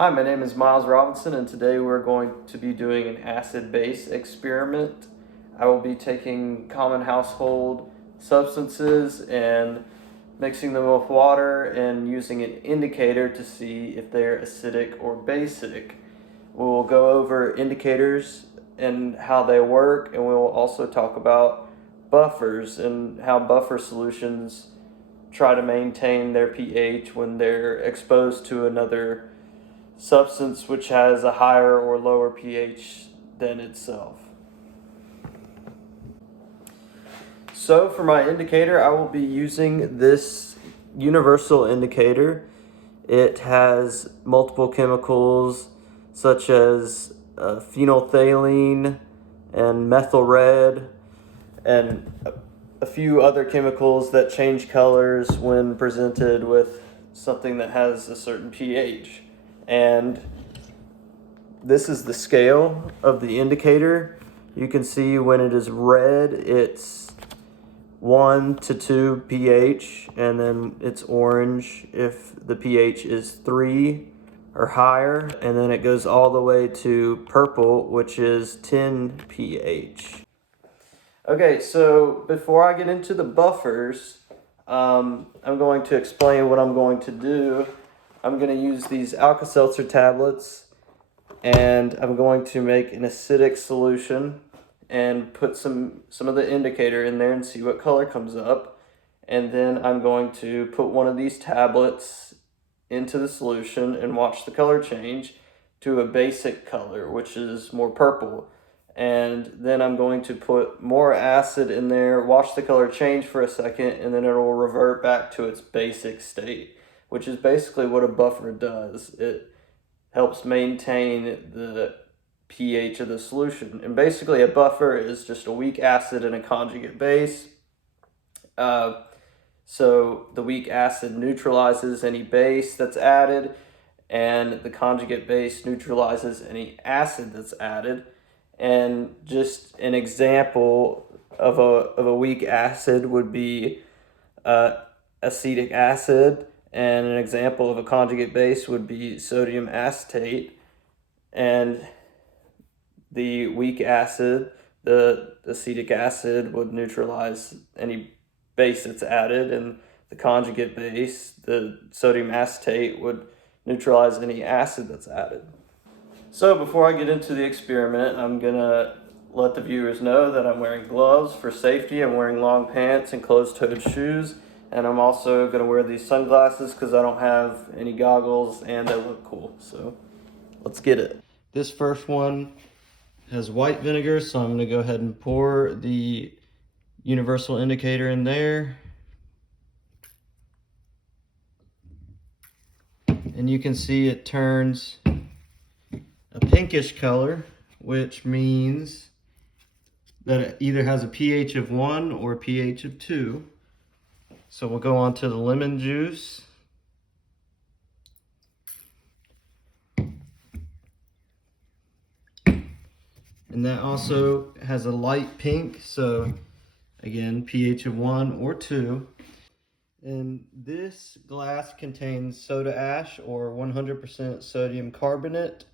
Hi, my name is Miles Robinson, and today we're going to be doing an acid-base experiment. I will be taking common household substances and mixing them with water and using an indicator to see if they're acidic or basic. We will go over indicators and how they work, and we will also talk about buffers and how buffer solutions try to maintain their pH when they're exposed to another substance which has a higher or lower pH than itself. So for my indicator, I will be using this universal indicator. It has multiple chemicals such as phenolphthalein and methyl red and a few other chemicals that change colors when presented with something that has a certain pH. And this is the scale of the indicator. You can see when it is red, it's 1 to 2 pH, and then it's orange if the pH is 3 or higher, and then it goes all the way to purple, which is 10 pH. Okay, so before I get into the buffers, I'm going to explain what I'm going to do. I'm going to use these Alka-Seltzer tablets, and I'm going to make an acidic solution and put some of the indicator in there and see what color comes up. And then I'm going to put one of these tablets into the solution and watch the color change to a basic color, which is more purple. And then I'm going to put more acid in there, watch the color change for a second, and then it will revert back to its basic state, which is basically what a buffer does. It helps maintain the pH of the solution. And basically a buffer is just a weak acid and a conjugate base. So the weak acid neutralizes any base that's added, and the conjugate base neutralizes any acid that's added. And just an example of a weak acid would be acetic acid, and an example of a conjugate base would be sodium acetate. And the weak acid, the acetic acid, would neutralize any base that's added, and the conjugate base, the sodium acetate, would neutralize any acid that's added. So before I get into the experiment, I'm gonna let the viewers know that I'm wearing gloves for safety. I'm wearing long pants and closed-toed shoes, and I'm also gonna wear these sunglasses because I don't have any goggles and they look cool. So let's get it. This first one has white vinegar, so I'm gonna go ahead and pour the universal indicator in there. And you can see it turns a pinkish color, which means that it either has a pH of 1 or a pH of 2. So we'll go on to the lemon juice. And that also has a light pink, so again, pH of 1 or 2. And this glass contains soda ash or 100% sodium carbonate.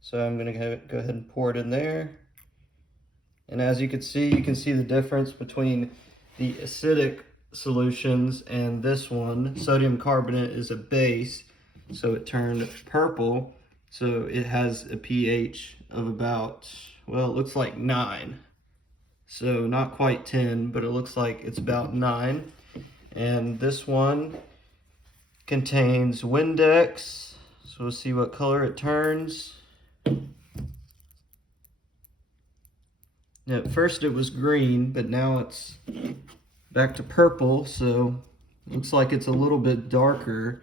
So I'm going to go ahead and pour it in there. And as you can see the difference between the acidic solutions and this one. Sodium carbonate is a base, so it turned purple. So it has a pH of about, well, it looks like 9. So not quite 10, but it looks like it's about 9. And this one contains Windex. So we'll see what color it turns. Now, at first it was green, but now it's back to purple. So looks like it's a little bit darker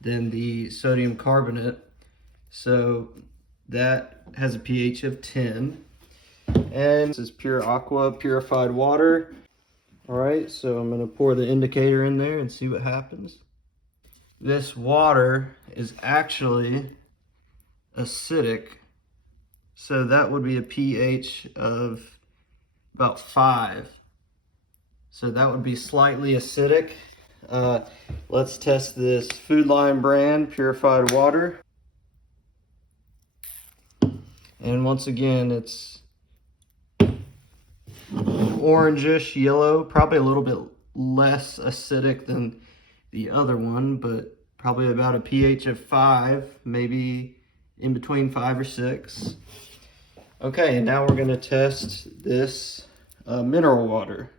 than the sodium carbonate. So that has a pH of 10. And this is pure aqua, purified water. All right, so I'm gonna pour the indicator in there and see what happens. This water is actually acidic. So that would be a pH of about 5. So that would be slightly acidic. Let's test this Food Lion brand purified water. And once again, it's orangish yellow, probably a little bit less acidic than the other one, but probably about a pH of 5, maybe in between 5 or 6. Okay, and now we're going to test this mineral water.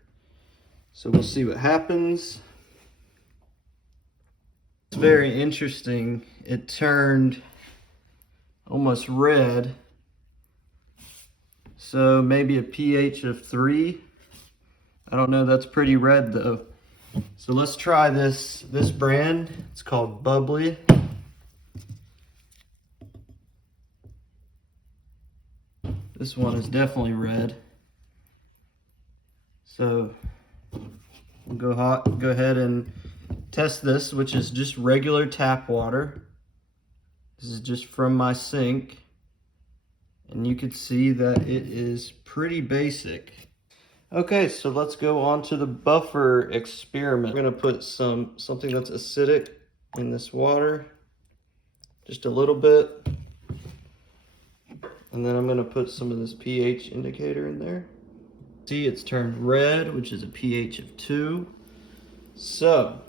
So we'll see what happens. It's very interesting. It turned almost red. So maybe a pH of 3. I don't know, that's pretty red though. So let's try this brand. It's called Bubbly. This one is definitely red. So we'll go ahead and test this, which is just regular tap water. This is just from my sink. And you can see that it is pretty basic. Okay, so let's go on to the buffer experiment. We're gonna put something that's acidic in this water, just a little bit. And then I'm gonna put some of this pH indicator in there. See, it's turned red, which is a pH of 2. So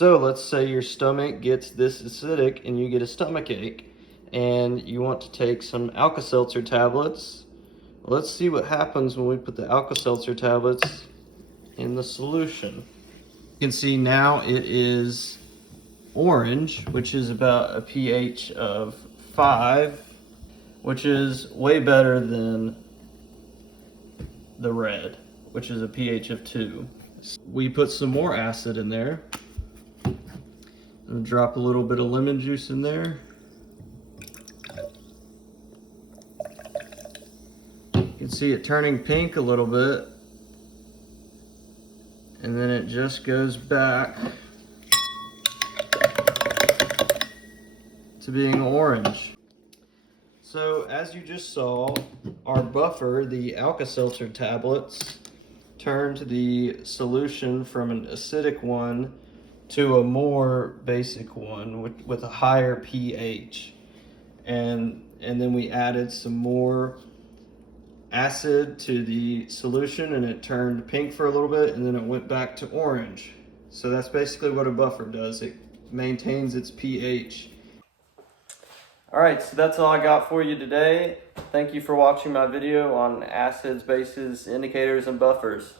let's say your stomach gets this acidic and you get a stomach ache and you want to take some Alka-Seltzer tablets. Let's see what happens when we put the Alka-Seltzer tablets in the solution. You can see now it is orange, which is about a pH of 5, which is way better than the red, which is a pH of 2. We put some more acid in there. And drop a little bit of lemon juice in there. You can see it turning pink a little bit. And then it just goes back to being orange. So as you just saw, our buffer, the Alka-Seltzer tablets, turned the solution from an acidic one to a more basic one with a higher pH. And then we added some more acid to the solution and it turned pink for a little bit and then it went back to orange. So that's basically what a buffer does. It maintains its pH. Alright, so that's all I got for you today. Thank you for watching my video on acids, bases, indicators, and buffers.